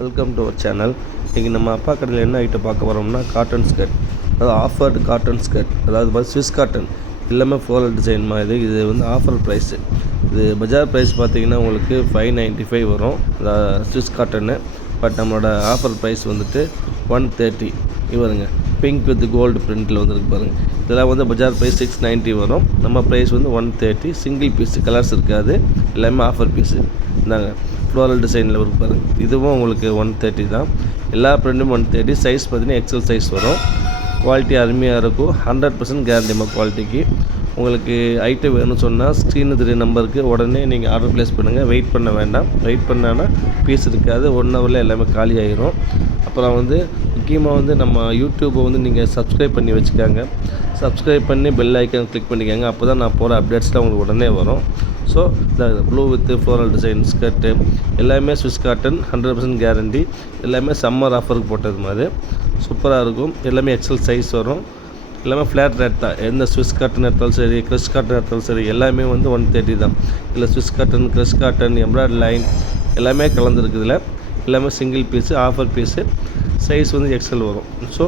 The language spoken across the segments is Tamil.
Welcome to our channel. இன்றைக்கி நம்ம அப்பா கடையில் என்ன ஐட்டம் பார்க்க வரோம்னா காட்டன் ஸ்கர்ட், அதாவது ஆஃபர்டு காட்டன் ஸ்கர்ட், அதாவது ஸ்விஸ் காட்டன் எல்லாமே ஃப்ளோரல் டிசைன் மாதிரி. இது வந்து ஆஃபர் ப்ரைஸு. இது பஜார் ப்ரைஸ் பார்த்திங்கன்னா உங்களுக்கு 595 வரும், அதாவது ஸ்விஸ் காட்டனு. பட் நம்மளோட ஆஃபர் ப்ரைஸ் வந்துட்டு 130. இவருங்க பிங்க் வித் கோல்டு பிரிண்டில் வந்துருக்கு பாருங்கள். இதெல்லாம் வந்து பஜார் ப்ரைஸ் 690 வரும், நம்ம ப்ரைஸ் வந்து 130. சிங்கிள் பீஸு, கலர்ஸ் இருக்காது, எல்லாமே ஆஃபர் பீஸு. இந்தாங்க ஃப்ளோரல் டிசைனில் இருக்கு பாருங்கள், இதுவும் உங்களுக்கு 130 தான். எல்லா ப்ரிண்ட்டும் 130. சைஸ் பார்த்தீங்கன்னா எக்ஸல் சைஸ் வரும். குவாலிட்டி அருமையாக இருக்கும், 100% கேரண்டிமா குவாலிட்டிக்கு. உங்களுக்கு ஐட்டம் வேணும்னு சொன்னால் ஸ்க்ரீனு 3 நம்பருக்கு உடனே நீங்கள் ஆர்டர் ப்ளேஸ் பண்ணுங்கள். வெயிட் பண்ண வேண்டாம். வெயிட் பண்ணான்னா பீஸ் இருக்காது, 1 ஹவரில் எல்லாமே காலி ஆகிரும். அப்புறம் வந்து முக்கியமாக வந்து நம்ம யூடியூப்பை வந்து நீங்கள் சப்ஸ்கிரைப் பண்ணி வச்சுக்காங்க. சப்ஸ்கிரைப் பண்ணி பெல் ஐக்கான் கிளிக் பண்ணிக்கோங்க, அப்போ தான் நான் போகிற அப்டேட்ஸ்லாம் உங்களுக்கு உடனே வரும். ஸோ இந்த blue with floral design skirt எல்லாமே ஸ்விஸ் காட்டன், 100% கேரண்டி. எல்லாமே சம்மர் ஆஃபருக்கு போட்டது மாதிரி சூப்பராக இருக்கும். எல்லாமே எக்ஸல் சைஸ் வரும். எல்லாமே ஃப்ளாட் ரேட் தான். எந்த ஸ்விஸ் காட்டன் எடுத்தாலும் சரி, க்ரஷ் காட்டன் எடுத்தாலும் சரி, எல்லாமே வந்து 130 தான். இல்லை Swiss cotton, crush cotton, embroidery line எல்லாமே கலந்துருக்குதுல. எல்லாமே single piece, offer piece. Size வந்து எக்ஸல் வரும். ஸோ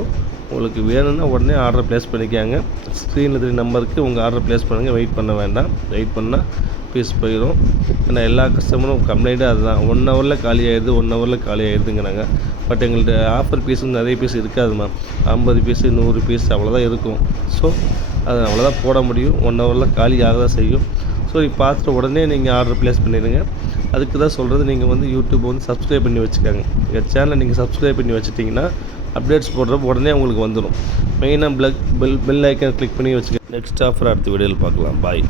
உங்களுக்கு வேணும்னா உடனே ஆர்டர் ப்ளேஸ் பண்ணிக்காங்க. ஸ்க்ரீனில் 3 நம்பருக்கு உங்கள் ஆர்டர் ப்ளேஸ் பண்ணுங்கள். வெயிட் பண்ண வேண்டாம். வெயிட் பண்ணால் பீஸ் போயிடும். ஏன்னா எல்லா கஸ்டமரும் கம்ப்ளைண்ட்டு அதுதான், 1 ஹவரில் காலி ஆகிடுது, 1 ஹவரில் காலி ஆகிடுதுங்கிறாங்க. பட் எங்கள்கிட்ட ஆஃபர் பீஸும் நிறைய பீஸ் இருக்காதுமா. 50 பீஸு, 100 பீஸ் அவ்வளோதான் இருக்கும். ஸோ அது அவ்வளோதான் போட முடியும். 1 ஹவரில் காலி ஆக தான் செய்யும். ஸோ பார்த்துட்டு உடனே நீங்கள் ஆர்டர் ப்ளேஸ் பண்ணிடுங்க. அதுக்கு தான் சொல்கிறது, நீங்கள் வந்து யூடியூப் வந்து சப்ஸ்கிரைப் பண்ணி வச்சுக்காங்க. எங்கள் சேனலை நீங்கள் சப்ஸ்கிரைப் பண்ணி வச்சுட்டிங்கன்னா அப்டேட்ஸ் போடுறப்ப உடனே உங்களுக்கு வந்துடும். மெயினாக பெல் ஐக்கான் கிளிக் பண்ணி வச்சுக்க. நெக்ஸ்ட் ஆஃபர் அடுத்த வீடியோவில் பார்க்கலாம். பாய்.